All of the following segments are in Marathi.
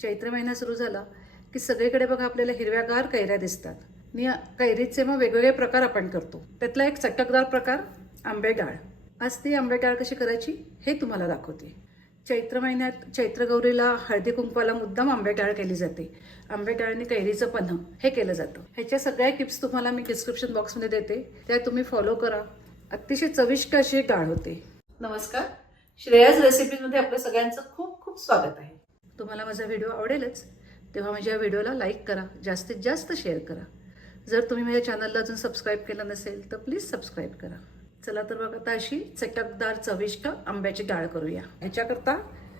चैत्र महिना सुरू झाला की सगळीकडे बघा आपल्याला हिरव्यागार कैऱ्या दिसतात. आणि कैरीचे मग वेगवेगळे प्रकार आपण करतो. त्यातला एक चटकदार प्रकार आंबे डाळ आज ती आंबे डाळ कशी करायची हे तुम्हाला दाखवते. चैत्र महिन्यात चैत्रगौरीला हळदी कुंकवाला मुद्दाम आंबे डाळ केली जाते. आंबे डाळ आणि कैरीचं पन्ह हे केलं जातं. ह्याच्या सगळ्या टिप्स तुम्हाला मी डिस्क्रिप्शन बॉक्समध्ये देते. त्या तुम्ही फॉलो करा. अतिशय चविष्ट अशी डाळ होते. नमस्कार. श्रेयाज रेसिपीजमध्ये आपलं सगळ्यांचं खूप खूप स्वागत आहे. तुम्हाला माझा व्हिडिओ आवडेलच तेव्हा माझ्या व्हिडिओला लाईक करा जास्तीत जास्त शेअर करा. जर तुम्ही माझ्या चॅनलला अजून सबस्क्राईब केलं नसेल तर प्लीज सबस्क्राईब करा. चला तर बघा आता अशी चटकदार चविष्ट आंब्याची डाळ करूया. ह्याच्याकरता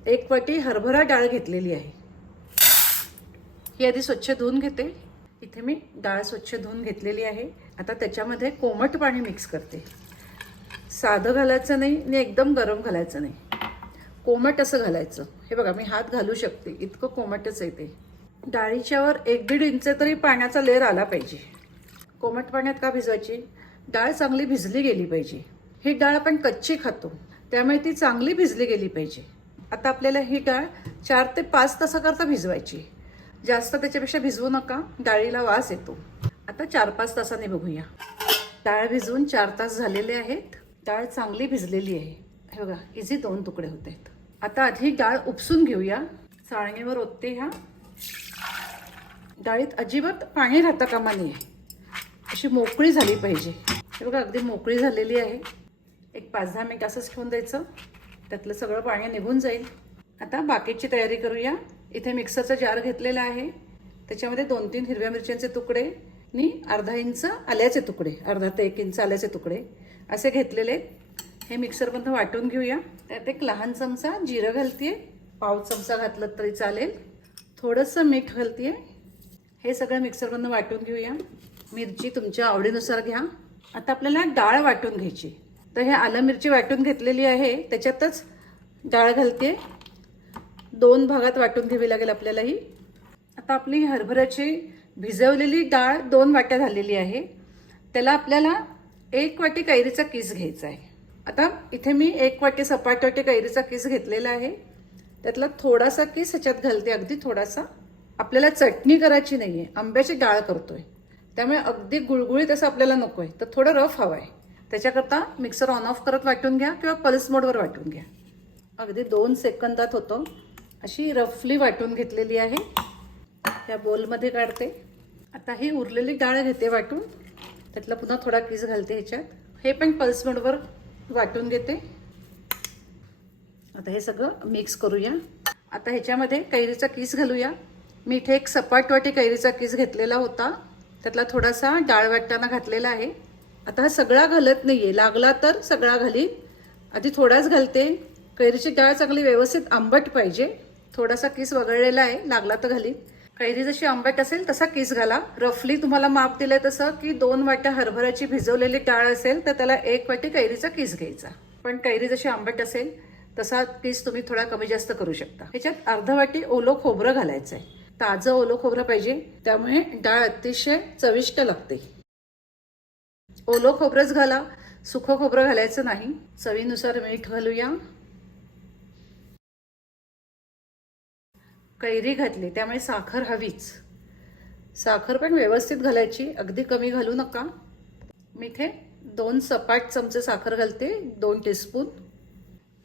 एक वाटी हरभरा डाळ घेतलेली आहे. ही आधी स्वच्छ धुवून घेते. इथे मी डाळ स्वच्छ धुवून घेतलेली आहे. आता त्याच्यामध्ये कोमट पाणी मिक्स करते. साधं घालायचं नाही आणि एकदम गरम घालायचं नाही. कोमट असं घालायचं. हे बघा मी हात घालू शकते. इतकं कोमटच आहे ते. डाळीच्यावर एक दीड इंच तरी पाण्याचा लेअर आला पाहिजे. कोमट पाण्यात का भिजवायची? डाळ चांगली भिजली गेली पाहिजे. ही डाळ आपण कच्ची खातो. त्यामुळे ती चांगली भिजली गेली पाहिजे. आता आपल्याला ही डाळ चार ते पाच तासाकरता भिजवायची. जास्त त्याच्यापेक्षा भिजवू नका. डाळीला वास येतो. आता चार पाच तासाने बघूया. डाळ भिजवून चार तास झालेले आहेत. डाळ चांगली भिजलेली आहे. हे बघा इझी दोन तुकडे होत आहेत. आता आधी डाळ उपसून घेऊया. चाळणीवर ओतते ह्या. डाळीत अजिबात पाणी राहता कामा नये. अशी मोकळी झाली पाहिजे. हे बघा अगदी मोकळी झालेली आहे. एक पाच दहा मिनिट असंच ठेवून द्यायचं. त्यातलं सगळं पाणी निघून जाईल. आता बाकीची तयारी करूया. इथे मिक्सरचा जार घेतलेला आहे. त्याच्यामध्ये दोन तीन हिरव्या मिरच्यांचे तुकडे आणि अर्धा इंच आल्याचे तुकडे अर्धा ते एक इंच आल्याचे तुकडे असे घेतलेले हे मिक्सरमधून वाटून घेऊया. त्यात एक लहान चमचा जिरं घालते पाव चमचा घातलं तरी चालेल. थोडंसं मीठ घालते हे सगळं मिक्सरमधून वाटून घेऊया. मिरची तुमच्या आवडीनुसार घ्या. आता आपल्याला डाळ वाटून घ्यायची. तर हे आलं मिरची वाटून घेतलेली आहे. त्याच्यातच डाळ घालते दोन भागात वाटून घ्यावी लागेल आपल्याला ही आता आपली हरभऱ्याची भिजवलेली डाळ दोन वाट्या झालेली आहे. त्याला आपल्याला एक वाटी कैरीचा किस घ्यायचा आहे. आता इथे मी एक वाटी सपाट वाटी कैरीचा किस घेतलेला आहे. त्यातला थोडासा किस ह्याच्यात घालते. अगदी थोडासा. आपल्याला चटणी करायची नाही आहे आंब्याची डाळ करतो आहे त्यामुळे अगदी गुळगुळीत असं आपल्याला नको आहे तर थोडं रफ हवं आहे त्याच्याकरता मिक्सर ऑन ऑफ करत वाटून घ्या किंवा पल्स मोडवर वाटून घ्या. अगदी दोन सेकंदात होतो. अशी रफली वाटून घेतलेली आहे. त्या बोलमध्ये काढते. आता ही उरलेली डाळ घेते वाटून. त्यातला पुन्हा थोडा किस घालते ह्याच्यात. हे पण पल्स मोडवर वाटून घेते आता हे सगळं मिक्स करूया. आता ह्याच्यामध्ये कैरीचा किस घालूया. मी इथे एक सपाट वाटी कैरीचा किस घेतलेला होता. त्यातला थोडासा डाळ वाटताना घातलेला आहे. आता हा सगळा घालत नाही आहे लागला तर सगळा घालीन. आधी थोडाच घालते. कैरीची डाळ चांगली व्यवस्थित आंबट पाहिजे. थोडासा किस वगळलेला आहे. लागला तर घालीन. कैरी जशी आंबट असेल तसा किस घाला. रफली तुम्हाला माप दिलंय तसं की दोन वाट्या हरभऱ्याची भिजवलेली डाळ असेल तर त्याला एक वाटी कैरीचा किस घ्यायचा. पण कैरी जशी आंबट असेल तसा किस तुम्ही थोडा कमी जास्त करू शकता. ह्याच्यात अर्ध वाटी ओलो खोबरं घालायचं आहे ताजं ओलं खोबरं पाहिजे त्यामुळे डाळ अतिशय चविष्ट लागते. ओलो खोबरंच घाला. सुखं खोबरं घालायचं नाही. चवीनुसार मीठ घालूया. कैरी घातली त्यामुळे साखर हवीच. साखर पण व्यवस्थित घालायची अगदी कमी घालू नका. मी इथे दोन सपाट चमचे साखर घालते दोन टीस्पून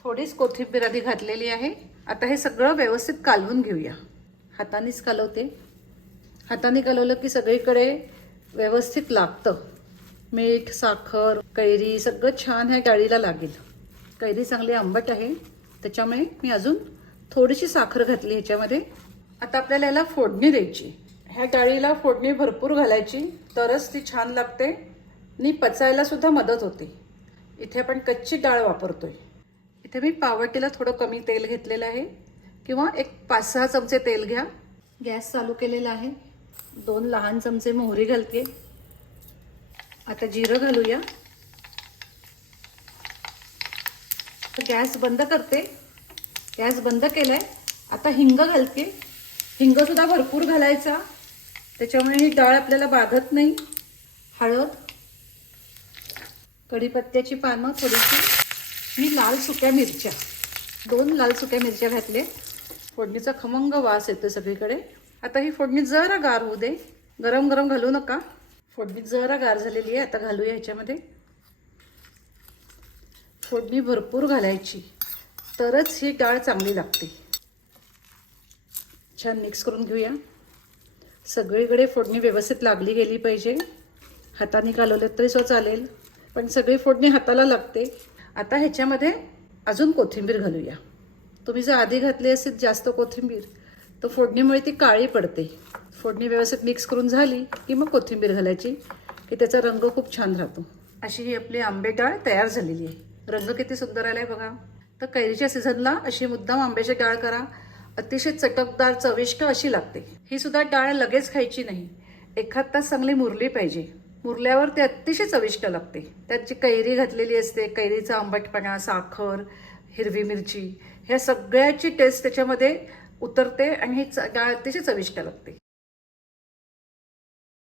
थोडीच कोथिंबीर आधी घातलेली आहे. आता हे सगळं व्यवस्थित कालवून घेऊया. हातानेच कालवते. हाताने कालवलं की सगळीकडे व्यवस्थित लागतं. मीठ साखर कैरी सगळं छान ह्या डाळीला लागेल. कैरी चांगली आंबट आहे. त्याच्यामुळे मी अजून थोडीशी साखर घातली ह्याच्यामध्ये. आता आपल्याला याला फोडणी द्यायची. ह्या डाळीला फोडणी भरपूर घालायची. तरच ती छान लागते. आणि पचायला सुद्धा मदत होते. इथे आपण कच्ची डाळ वापरतोय. इथे मी पावटीला थोडं कमी तेल घेतलेलं आहे. किंवा एक पाच सहा चमचे तेल घ्या. गॅस चालू केलेला आहे. दोन लहान चमचे मोहरी घालते. आता जिरं घालूया. गॅस बंद करते. गॅस बंद केलाय. आता हिंग घालते. हिंग सुद्धा भरपूर घालायचा. त्याच्यामुळे ही डाळ आपल्याला बाधत नाही. हळद कढीपत्त्याची पानं थोडीशी ही लाल सुक्या मिरच्या. दोन लाल सुक्या मिरच्या घातल्या. फोडणीचा खमंग वास येतो सगळीकडे. आता ही फोडणी जरा गार होऊ दे. गरम गरम घालू नका. फोडणी जरा गार झालेली आहे. आता घालूया ह्याच्यामध्ये. फोडणी भरपूर घालायची. तरच ही डाळ चांगली लागते. छान मिक्स करून घेऊया. सगळीकडे फोडणी व्यवस्थित लागली गेली पाहिजे. हाताने घालवले तरी सो चालेल पण सगळी फोडणी हाताला लागते. आता ह्याच्यामध्ये अजून कोथिंबीर घालूया. तुम्ही जर आधी घातली असेल जास्त कोथिंबीर तर फोडणीमुळे ती काळी पडते. फोडणी व्यवस्थित मिक्स करून झाली की मग कोथिंबीर घालायची की त्याचा रंग खूप छान राहतो. अशी ही आपली आंबे डाळ तयार झालेली आहे. रंग किती सुंदर आलाय बघा. तर कैरीच्या सीझनला अशी मुद्दाम आंब्याची डाळ करा. अतिशय चटकदार चविष्ट अशी लागते. ही सुद्धा डाळ लगेच खायची नाही. एखाद तास चांगली मुरली पाहिजे. मुरल्यावर ते अतिशय चविष्ट लागते. त्यात जी कैरी घातलेली असते कैरीचा आंबटपणा साखर हिरवी मिरची ह्या सगळ्याची टेस्ट त्याच्यामध्ये उतरते आणि ही च- डाळ अतिशय चविष्ट लागते.